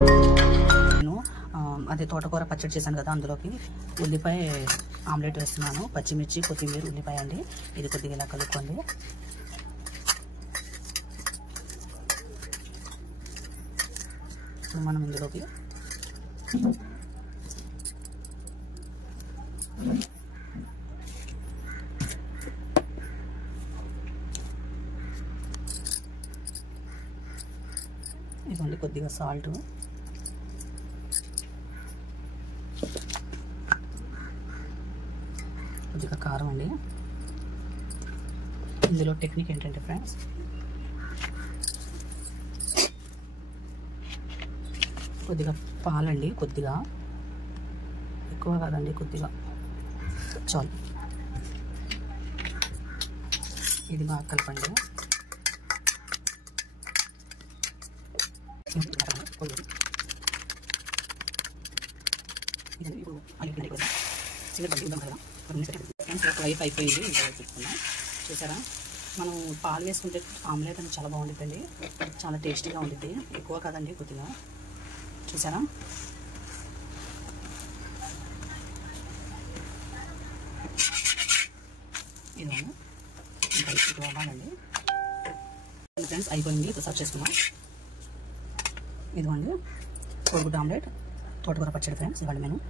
నేను అదే తోటకూర పచ్చడి చేశాను కదా, అందులోకి ఉల్లిపాయ ఆమ్లెట్ వేస్తున్నాను. పచ్చిమిర్చి, కొత్తిమీర, ఉల్లిపాయ అండి. ఇది కొద్దిగా ఇలా కలుపుకోండి. ఇప్పుడు మనం ఇందులోకి ఇదిగోండి కొద్దిగా సాల్ట్, కొద్దిగా కారం అండి. ఇందులో టెక్నిక్ ఏంటంటే ఫ్రెండ్స్, కొద్దిగా పాలండి, కొద్దిగా ఎక్కువ కాదండి, కొద్దిగా చాలు. ఇది బాగా కలపండి. వైపు అయిపోయింది, ఇంకా పెట్టుకున్నాం. చూసారా, మనం పాలు వేసుకుంటే ఆమ్లెట్ అని చాలా బాగుంటుందండి, చాలా టేస్టీగా ఉంటుంది. ఎక్కువ కాదండి, కొద్దిగా. చూసారా, ఇదిగోండి ఇంకా ఇప్పుడు అవ్వాలండి ఫ్రెండ్స్. అయిపోయింది, ఇప్పుడు సర్వ్ చేసుకున్నాం. ఇదిగోండి కోడిగుడ్డు ఆమ్లెట్, తోటకూర పచ్చడి ఫ్రెండ్స్ ఇవాళ నేను